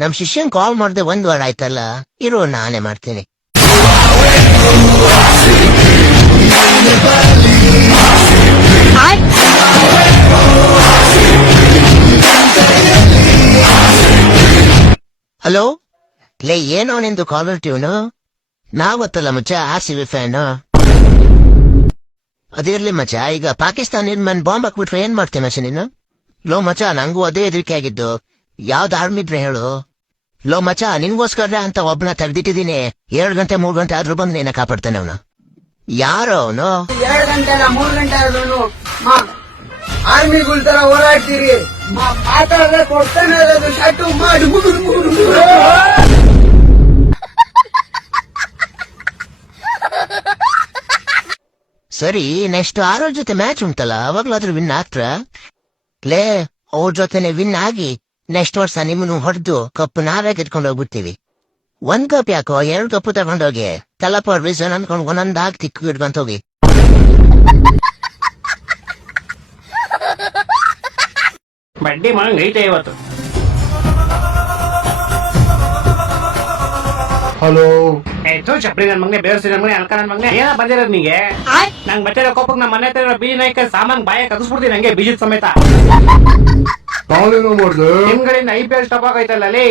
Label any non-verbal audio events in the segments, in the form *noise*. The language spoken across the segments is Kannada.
ನಮ್ ಶಿಷ್ಯನ್ ಕಾಲ್ ಮಾಡ್ದೆ ಒಂದ್ ವಾರ ಆಯ್ತಲ್ಲ, ಇರೋ, ನಾನೇ ಮಾಡ್ತೀನಿ. ಹಲೋ? ಲೇ, ಏನೋ ನಿಂದು ಕಾಲರ್ ಟ್ಯೂನು ನಾವತ್ತಲ್ಲ ಮಚ್ಚ ಆರ್ ಸಿ ಬಿ ಫ್ಯಾನ್ ಅದಿರ್ಲಿ ಮಚ್ಚ, ಈಗ ಪಾಕಿಸ್ತಾನ ಮನ್ ಬಾಂಬ್ ಹಾಕ್ಬಿಟ್ರೆ ಏನ್ ಮಾಡ್ತೀನಿ ಮಚ್ಚ ನೀನು? ಲೋ ಮಚ್ಚ, ನಂಗೂ ಅದೇ ಹೆದರಿಕೆ ಆಗಿದ್ದು. ಯಾವ್ದು ಆರ್ಮಿ ಇದ್ರೆ ಹೇಳು? ಲೋ ಮಚ ನಿನ್ಗೋಸ್ಕರ ಅಂತ ಒಬ್ನ ತೆಗ್ದಿಟ್ಟಿದೀನಿ ಏಳು ಗಂಟೆ ಮೂರು ಗಂಟೆ ಆದ್ರೂ ಬಂದು ನೀನ ಕಾಪಾಡ್ತಾನೆ ಅವನು. ಯಾರೋ ಅವನು? ಎರಡ್ ಗಂಟೆ ಅಲ್ಲ ಮೂರ್ ಗಂಟೆ ಆದ್ರೂ ಆರ್ಮಿಗಳ ತರ ಹೋರಾಡ್ತೀರಿ. ಮ- ಮಾತಾಡಿದ್ರೆ ಕೊಡ್ತಾನೆ ಇರೋದು ಶಟು ಮಾಡಿ. ಸರಿ ನೆಕ್ಸ್ಟ್ ಆರೋ ಜೊತೆ ಮ್ಯಾಚ್ ಉಂಟಲ್ಲ ಅವಾಗ್ಲಾದ್ರೂ ವಿನ್ ಆಗ್ತ್ರ ಲೇ ಅವ್ರ ಜೊತೆನೆ ವಿನ್ ಆಗಿ ನೆಕ್ಸ್ಟ್ ವರ್ಷ ನಿಮ್ಮನ್ನು ಹೊಡೆದು ಕಪ್ ನಾವೇ ಕಿಟ್ಕೊಂಡು ಹೋಗ್ಬಿಡ್ತೀವಿ ಒಂದ್ ಕಪ್ ಯಾಕೋ ಎರಡು ಕಪ್ಪು ತಗೊಂಡೋಗಿ ತಲಪ ರೀಸನ್ ಅನ್ಕೊಂಡು ಒಂದೊಂದಾಗಿ ತಿಕ್ಕು ಇಟ್ಕೊಂತ ಹೋಗಿ ಬಡ್ಡಿ ಮಂಗ್ ಐತೆ ಇವತ್ತು ಹಲೋ ಆಯ್ತು ಚಪ್ರಿ ನನ್ ಮಗನೆ ಬೇರೆ ನನ್ ಮಗನೆ ಅಲ್ಕ ನನ್ ಮಗನೆ. ಏನ ಬಂದಿರೋದ್ ನಿಂಗೆ? ನಂಗ್ ಬಚ್ಚಿರೋ ಕೋಪಕ್ ನಮ್ಮ ಮನೆ ಹತ್ರ ಬೀಜ ನಾಯ್ಕ ಸಾಮಾನ್ ಬಾಯ ಕದಿಸ್ಬಿಡ್ತೀನಿ ನಂಗೆ ಬೀಜದ ಸಮೇತ. ನಾನೇನು ಮಾಡ್ದೆ? ನಿಮ್ ಕಡೆ ಐ ಪಿ ಎಲ್ ಸ್ಟಾಪ್ ಆಗೈತಲ್ಲ ಲೇ.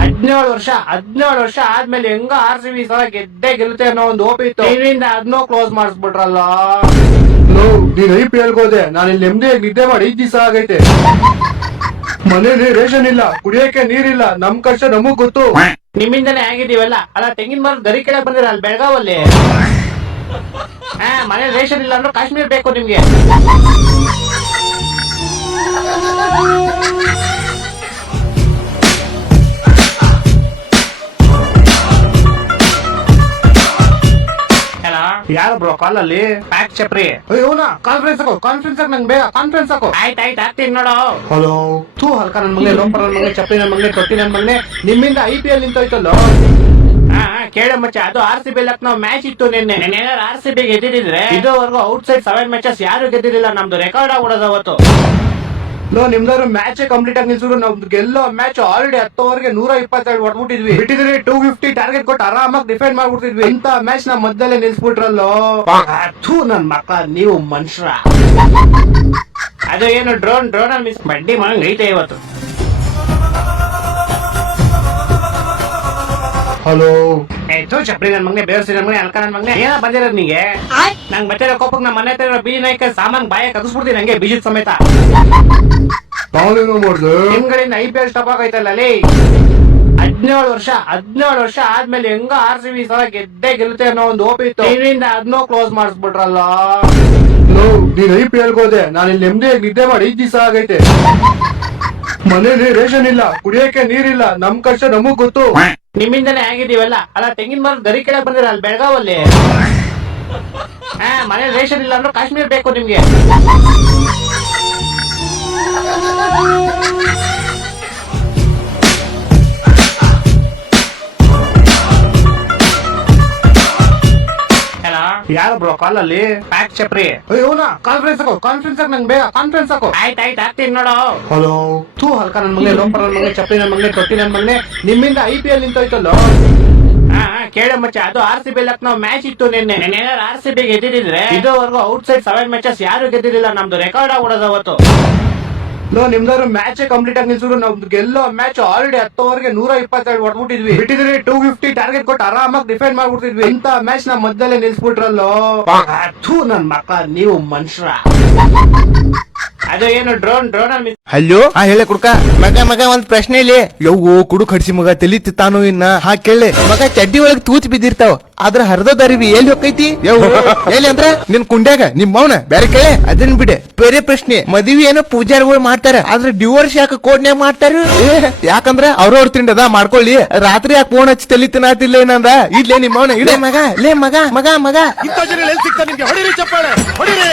ಹದಿನೇಳು ವರ್ಷ ಹದಿನೇಳು ವರ್ಷ ಆದ್ಮೇಲೆ ಹೆಂಗ ಆರ್ ಸಿ ಬಿ ಸಲ ಗೆದ್ದೆ ಗೆಲ್ಲುತ್ತೆ ಅನ್ನೋ ಒಂದು ಓಪಿ ಇತ್ತು. ಅದನ್ನೋ ಕ್ಲೋಸ್ ಮಾಡಿಸ್ಬಿಟ್ರಲ್ಲ. ನೀನ್ ಐ ಪಿ ಎಲ್ ಹೋದೆ. ನಾನು ಇಲ್ಲಿ ನೆಮ್ಮದಿ ನಿದ್ದೆ ಮಾಡಿ ಐದ್ ದಿವಸ ಆಗೈತೆ. ಮನೇಲಿ ರೇಷನ್ ಇಲ್ಲ ಕುಡಿಯಕ್ಕೆ ನೀರಿಲ್ಲ ನಮ್ ಕಷ್ಟ ನಮಗ್ ಗೊತ್ತು. ನಿಮ್ಮಿಂದನೇ ಆಗಿದೀವಲ್ಲ ಅಲ್ಲ ತೆಂಗಿನ ಮರ ಗರಿ ಕೆಳಗೆ ಬಂದಿರ ಅಲ್ಲಿ ಬೆಳಗಾವಲ್ಲಿ? *laughs* ಹಾ ಮನೆ ರೇಷನ್ ಇಲ್ಲ ಅಂದ್ರೆ ಕಾಶ್ಮೀರ್ ಬೇಕು ನಿಮ್ಗೆ. ಯಾರು ಬ್ರೋ ಕಾಲ್ ಅಲ್ಲಿ? ಪ್ಯಾಕ್ ಚಪ್ರಿ ಅಯ್ಯೋನ ಕಾನ್ಫರೆನ್ಸ್ ಹಾಕೋ ಕಾನ್ಫರೆನ್ಸ್ ಹಾಕ್ ನಂಗೆ ಬೇಗ ಕಾನ್ಫರೆನ್ಸ್ ಹಾಕೋ. ಆಯ್ತು ಆಯ್ತು ಹಾಕ್ತೀನಿ ನೋಡು. ಹಲೋ ತೂ ಹಲ್ಕ ನನ್ ಮಗನೆ ಲೋಪರ್ ನನ್ ಮಗನೆ ಚಪ್ರಿ ನನ್ ಮಗನೆ ತೊಟ್ಟಿ ನನ್ ಮಗನೆ ನಿಮ್ಮಿಂದ ಐ ಪಿ ಎಲ್ ನಿಂತೋಯ್ತಲ್ಲೋ? ಹಾ ಕೇಳ ಮಚ್ಚ ಅದು R C B Lucknow match ಇತ್ತು ನಿನ್ನೆ. ನೆನ್ನೆ ಆರ್ ಸಿ ಬಿ ಗೆದ್ದಿದ್ರೆ ಇದುವರೆಗೂ ಔಟ್ ಸೈಡ್ ಸೆವೆನ್ ಮ್ಯಾಚಸ್ ಯಾರು ಗೆದ್ದಿರಲಿಲ್ಲ ನಮ್ದು ರೆಕಾರ್ಡ್ ಆಗ್ಬಿಡೋದು ಅವತ್ತು. ಲೋ ನಿಮ್ದಾದ್ರು ಮ್ಯಾಚ್ ಕಂಪ್ಲೀಟ್ ಆಗಿ ನಿಲ್ಸಿದ್ರು. ನಮ್ದು ಗೆಲ್ಲೋ ಮ್ಯಾಚ್ ಆಲ್ರೆಡಿ ಹತ್ತುವರೆಗೆ ನೂರ ಇಪ್ಪತ್ತೆರಡು ಹೊಡ್ಬಿಟ್ಟಿದ್ವಿ ಬಿಟ್ಟಿದ್ರೆ ಟೂ ಫಿಫ್ಟಿ ಟಾರ್ಗೆಟ್ ಕೊಟ್ಟು ಆರಾಮಾಗಿ ಡಿಫೆಂಡ್ ಮಾಡ್ಬಿಡ್ತಿದ್ವಿ. ಇಂತ ಮ್ಯಾಚ್ನ ಮಧ್ಯದಲ್ಲೇ ನಿಲ್ಸ್ಬಿಟ್ರಲ್ಲೋ? ಅಥೂ ನನ್ ಮಕ್ಕ ನೀವು ಮನುಷ್ಯ. ಅದು ಏನು ಡ್ರೋನ್ ಡ್ರೋನ್ ಅಲ್ಲಿ ಮಿಸ್ ಬಡ್ಡಿ ಮಂಗ್ ಐತೆ ಇವತ್ತು. ಹಲೋ. ಆಯ್ತು ಚಪ್ರಿ ನನ್ ಮಗನೆ ಬೇರೆ ನನ್ ಮಗನೆ ಅಲ್ಕ ನನ್ ಮಗನೆ. ಏನ ಬಂದಿರೋದ್ ನಿಂಗೆ? ನಂಗ್ ಬಚ್ಚಿರೋ ಕೋಪಕ್ ನಮ್ಮ ಮನೆ ಹತ್ರ ಬೀಜ ನಾಯ್ಕ ಸಾಮಾನ್ ಬಾಯ ಕದಿಸ್ಬಿಡ್ತೀನಿ ನಂಗೆ ಬೀಜದ ಸಮೇತ. ನಾನೇನು ಮಾಡ್ದೆ? ನಿಮ್ ಕಡೆಯಿಂದ ಐ ಪಿ ಎಲ್ ಸ್ಟಾಪ್ ಆಗೈತಲ್ಲ ಲೇ. ಹದಿನೇಳು ವರ್ಷ ಹದಿನೇಳು ವರ್ಷ ಆದ್ಮೇಲೆ ಹೆಂಗ ಆರ್ ಸಿ ಬಿ ಸಲ ಗೆದ್ದೆ ಗೆಲ್ಲುತ್ತೆ ಅನ್ನೋ ಒಂದು ಓಪಿ ಇತ್ತು. ಇದರಿಂದ ಅದನ್ನೋ ಕ್ಲೋಸ್ ಮಾಡಿಸ್ಬಿಟ್ರಲ್ಲ. ನೀನ್ ಐ ಪಿ ಎಲ್ ಹೋದೆ. ನಾನು ಇಲ್ಲಿ ನೆಮ್ಮದಿ ನಿದ್ದೆ ಮಾಡಿ ಐದ್ ದಿವಸ ಆಗೈತೆ. ಮನೇಲಿ ರೇಷನ್ ಇಲ್ಲ ಕುಡಿಯಕ್ಕೆ ನೀರಿಲ್ಲ. ನಮ್ ಕಷ್ಟ ನಮಗ್ ಗೊತ್ತು. ನಿಮ್ಮಿಂದನೇ ಆಗಿದೀವಲ್ಲ ಅಲ್ಲ ತೆಂಗಿನ ಮರ ಗರಿ ಕೆಳಗ್ ಬಂದಿರ ಅಲ್ಲಿ ಬೆಳಗಾವಲ್ಲಿ? *laughs* ಹಾ ಮನೆ ರೇಷನ್ ಇಲ್ಲ ಅಂದ್ರೆ ಕಾಶ್ಮೀರ್ ಬೇಕು ನಿಮ್ಗೆ. ಯಾರು ಬ್ರೋ ಕಾಲ್ ಅಲ್ಲಿ ಪ್ಯಾಕ್ ಚಪ್ರಿ ಅಯ್ಯೋನಾ ಕಾನ್ಫರೆನ್ಸ್ ಹಾಕೋ ಕಾನ್ಫರೆನ್ಸ್ ಹಾಕ್ ನಂಗೆ ಬೇಗ ಕಾನ್ಫರೆನ್ಸ್ ಹಾಕೋ. ಆಯ್ತು ಆಯ್ತು ಹಾಕ್ತೀನಿ ನೋಡು. ಹಲೋ ತೂ ಹಲ್ಕ ನನ್ ಮಗನೆ ಲೋಪರ್ ನನ್ ಮಗನೆ ಚಪ್ರಿ ನನ್ ಮಗನೆ ತೊಟ್ಟಿ ನನ್ ಮಗನೆ ನಿಮ್ಮಿಂದ ಐ ಪಿ ಎಲ್ ನಿಂತೋಯ್ತಲ್ಲೋ ಹಾ ಕೇಳ ಮಚ್ಚ ಅದು R C B Lucknow match ಇತ್ತು ನಿನ್ನೆ. ನೆನ್ನೆ ಆರ್ ಸಿ ಬಿ ಗೆದ್ದಿದ್ರೆ ಇದುವರೆಗೂ ಔಟ್ ಸೈಡ್ ಸೆವೆನ್ ಮ್ಯಾಚಸ್ ಯಾರು ಗೆದ್ದಿರಲಿಲ್ಲ ನಮ್ದು ರೆಕಾರ್ಡ್ ಆಗ್ಬಿಡೋದು ಅವತ್ತು. ನಿಮ್ದಾದ್ರು ಮ್ಯಾಚ್ ಕಂಪ್ಲೀಟ್ ಆಗಿ ನಿಲ್ಸಿದ್ರು ನಮ್ದು ಗೆಲ್ಲೋ ಮ್ಯಾಚ್ ಆಲ್ರೆಡಿ ಹತ್ತುವರೆಗೆ ನೂರ ಇಪ್ಪತ್ತೆರಡು ಹೊಡ್ಬಿಟ್ಟಿದ್ವಿ ಬಿಟ್ಟಿದ್ರೆ ಟೂ ಫಿಫ್ಟಿ ಟಾರ್ಗೆಟ್ ಕೊಟ್ಟು ಆರಾಮಾಗಿ ಡಿಫೆಂಡ್ ಮಾಡ್ಬಿಡ್ತಿದ್ವಿ. ಇಂತ ಮ್ಯಾಚ್ನ ಮಧ್ಯದಲ್ಲೇ ನಿಲ್ಸ್ಬಿಟ್ರಲ್ಲೋ? ಅದು ನನ್ ಮಕ್ಕ ನೀವು ಮನುಷ್ಯರ ಅದು ಏನು ಡ್ರೋನ್ ಡ್ರೋನ್ ಅಲ್ಲಿ ಮಿಸ್ ಹಲೋ ಹಾ ಹೇಳ ಕುಡ್ಕ. ಮಗ ಮಗ ಒಂದ್ ಪ್ರಶ್ನೆ ಇಲ್ಲಿ. ಯವ್ವೋ ಕುಡು ಕಡ್ಸಿ ಮಗ ತಲಿ ತಾನು ಇನ್ನ? ಹಾ ಕೇಳಿ ಮಗ ಚಡ್ಡಿ ಒಳಗ್ ತೂತ್ ಬಿದ್ದಿರ್ತಾವ. ಆದ್ರ ಹರಿದ ಅರಿವಿ ಎಲ್ಲಿ ಹೋಗೈತಿ ಯವ್ವು *laughs* ಎಲ್ಲಿ ಅಂದ್ರ? ನಿನ್ ಕುಂಡ್ಯಾಗ ನಿಮ್ ಮೌನ ಬೇರೆ ಕೇಳೆ ಅದನ್ ಬಿಡೆ. ಬೇರೆ ಪ್ರಶ್ನೆ. ಮದ್ವಿ ಏನೋ ಪೂಜಾರಿಗಳು ಮಾಡ್ತಾರ. ಆದ್ರ ಡಿವೋರ್ಸ್ ಯಾಕೆ ಕೋಡ್ನ್ಯಾಗ ಮಾಡ್ತಾರ? ಏ, ಯಾಕಂದ್ರ ಅವ್ರವ್ರ ತಿಂಡದ ಮಾಡ್ಕೊಳ್ಳಿ. ರಾತ್ರಿ ಯಾಕೆ ಫೋನ್ ಹಚ್ಚಿ ತಲಿ ತಿನ್ನಾತಿಲ್ಲ ಏನಂದ ಇಲ್ಲೇ ನಿಮ್ ಮೌನ ಇಡೇ ಮಗ ಲೇ ಮಗ ಮಗ ಮಗ. ಇಂಥ ಜನ ಎಲ್ಲಿ ಸಿಗ್ತಾರ ನಿಮ್ಗೆ? ಹೊಡಿರಿ ಚಪ್ಪಾಳೆ ಹೊಡಿರಿ.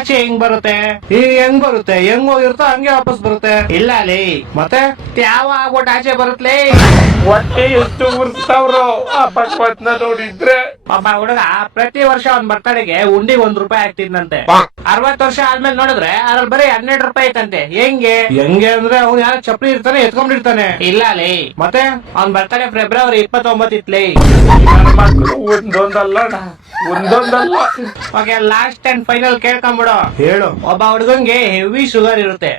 ಆಚೆ ಹೆಂಗ್ ಬರುತ್ತೆ? ಈಗ ಹೆಂಗ್ ಬರುತ್ತೆ? ಹೆಂಗ್ ಹೋಗಿರುತ್ತೋ ಹಂಗೆ ವಾಪಸ್ ಬರುತ್ತೆ. ಇಲ್ಲ ಲೇ. ಮತ್ತೆ? ಯಾವ ಆಗ್ಬಿಟ್ಟು ಆಚೆ ಬರುತ್ತಲೇ ಹೊಟ್ಟೆ ಎಷ್ಟು ಉರ್ಸ್ತಾವ್ರು ಆ ಪಕ್ವತ್ನ ನೋಡಿದ್ರೆ. ಪಾಪ ಹುಡುಗ ಪ್ರತಿ ವರ್ಷ ಒಂದ್ ಬರ್ತಡೆಗೆ ಉಂಡಿ ಒಂದ್ ರೂಪಾಯಿ ಆಗ್ತಿದ್ನಂತೆ ಅರವತ್ ವರ್ಷ ಆದ್ಮೇಲೆ ನೋಡಿದ್ರೆ ಅದ್ರಲ್ಲಿ ಬರೀ ಹನ್ನೆರಡು ರೂಪಾಯಿ ಐತಂತೆ. ಹೆಂಗೆ? ಹೆಂಗೆ ಅಂದ್ರೆ ಅವ್ನು ಯಾರ ಚಪ್ಪಲಿ ಇರ್ತಾನೆ ಎತ್ಕೊಂಡಿರ್ತಾನೆ ಇಲ್ಲ ಲೇ. ಮತ್ತೆ? ಅವ್ನ್ ಬರ್ತಾನೆ ಫೆಬ್ರವರಿ ಇಪ್ಪತ್ತೊಂಬತ್ತು ಇತ್ಲೇ ಒಂದೊಂದಲ್ಲ ಒಂದೊಂದಲ್ಲ. ಓಕೆ ಲಾಸ್ಟ್ ಅಂಡ್ ಫೈನಲ್ ಕೇಳ್ಕೊಂಬಿಡು. ಹೇಳು. ಒಬ್ಬ ಹುಡುಗಂಗೆ ಹೆವಿ ಶುಗರ್ ಇರುತ್ತೆ.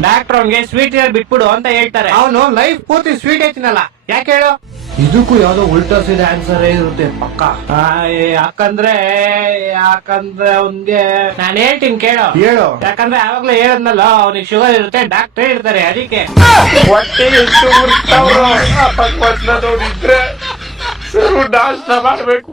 ಡಾಕ್ಟರ್ ಅವ್ನ್ಗೆ ಸ್ವೀಟ್ ಬಿಟ್ಬಿಡು ಅಂತ ಹೇಳ್ತಾರೆ. ಅವನು ಲೈಫ್ ಪೂರ್ತಿ ಸ್ವೀಟ್ ಐತಿನಲ್ಲ. ಯಾಕೆ ಹೇಳು? ಇದಕ್ಕೂ ಯಾವ್ದೋ ಉಲ್ಟಾ ಸೀದ ಆನ್ಸರ್ ಇರುತ್ತೆ ಪಕ್ಕ. ಆ, ಯಾಕಂದ್ರೆ ಯಾಕಂದ್ರೆ ಅವನ್ಗೆ ನಾನ್ ಹೇಳ್ತೀನಿ ಕೇಳೋ. ಹೇಳು. ಯಾಕಂದ್ರೆ ಯಾವಾಗ್ಲೂ ಹೇಳದ್ನಲ್ಲ ಅವ್ನಿಗೆ ಶುಗರ್ ಇರುತ್ತೆ ಡಾಕ್ಟರ್ ಇರ್ತಾರೆ ಅದಕ್ಕೆ. ಹೊಟ್ಟೆ ಎಷ್ಟು ನೋಡಿದ್ರೆ ಸರು ನಾಶ ಮಾಡ್ಬೇಕು.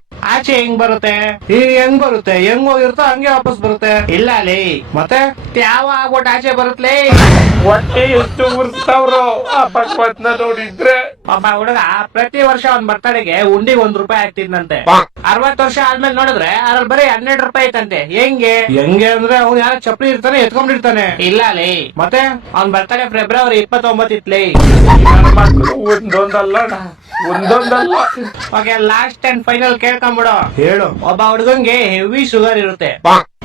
ಆಚೆ ಹೆಂಗ್ ಬರುತ್ತೆ? ಇಲ್ಲಿ ಹೆಂಗ್ ಬರುತ್ತೆ? ಹೆಂಗ್ ಹೋಗಿರುತ್ತೋ ಹಂಗೆ ವಾಪಸ್ ಬರುತ್ತೆ. ಇಲ್ಲ ಲೇ. ಮತ್ತೆ? ಯಾವ ಆಗ್ಬಿಟ್ಟು ಆಚೆ ಬರುತ್ತಲೇ ಹೊಟ್ಟೆ ಎಷ್ಟು ಉರ್ಸ್ತಾವ್ರು ನೋಡಿದ್ರೆ. ಪಾಪ ಹುಡುಗ ಪ್ರತಿ ವರ್ಷ ಒಂದ್ ಬರ್ತಡೆಗೆ ಉಂಡಿ ಒಂದ್ ರೂಪಾಯಿ ಆಗ್ತಿದ್ನಂತೆ ಅರವತ್ ವರ್ಷ ಆದ್ಮೇಲೆ ನೋಡಿದ್ರೆ ಅದ್ರಲ್ಲಿ ಬರೀ ಹನ್ನೆರಡು ರೂಪಾಯಿ ಐತಂತೆ. ಹೆಂಗೆ? ಹೆಂಗೆ ಅಂದ್ರೆ ಅವ್ನು ಯಾರ ಚಪ್ಪಲಿ ಇರ್ತಾನೆ ಎತ್ಕೊಂಡಿರ್ತಾನೆ ಇಲ್ಲ ಲೇ. ಮತ್ತೆ? ಅವ್ನ್ ಬರ್ತಡೆ ಫೆಬ್ರವರಿ ಇಪ್ಪತ್ತೊಂಬತ್ತು ಇತ್ಲೇ. ಒಂದೊಂದಲ್ಲ ಒಂದೊಂದಲ್ಲ. ಓಕೆ ಲಾಸ್ಟ್ ಅಂಡ್ ಫೈನಲ್ ಕೇಳ್ಕೊಂಬಿಡು ಹೇಳು. ಒಬ್ಬ ಹುಡುಗಂಗೆ ಹೆವಿ ಶುಗರ್ ಇರುತ್ತೆ.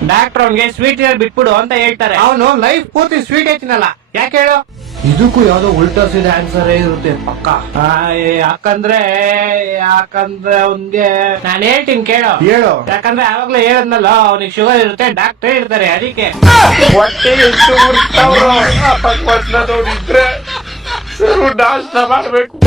ಡಾಕ್ಟರ್ ಅವ್ನ್ಗೆ ಸ್ವೀಟ್ ಇಯರ್ ಬಿಟ್ಬಿಡು ಅಂತ ಹೇಳ್ತಾರೆ. ಅವನು ಲೈಫ್ ಪೂರ್ತಿ ಸ್ವೀಟ್ ಐತಿನಲ್ಲ. ಯಾಕೆ ಹೇಳು? ಇದಕ್ಕೂ ಯಾವ್ದೋ ಉಲ್ಟಾ ಸೀದ ಆನ್ಸರ್ ಇರುತ್ತೆ ಪಕ್ಕ. ಆ, ಯಾಕಂದ್ರೆ ಯಾಕಂದ್ರೆ ಅವನ್ಗೆ ನಾನ್ ಹೇಳ್ತೀನಿ ಕೇಳು. ಹೇಳು. ಯಾಕಂದ್ರೆ ಯಾವಾಗ್ಲೂ ಹೇಳದ್ನಲ್ಲ ಅವ್ನಿಗೆ ಶುಗರ್ ಇರುತ್ತೆ ಡಾಕ್ಟರ್ ಇರ್ತಾರೆ ಅದಕ್ಕೆ. ಹೊಟ್ಟೆ ಎಷ್ಟು ಮಾಡ್ಬೇಕು.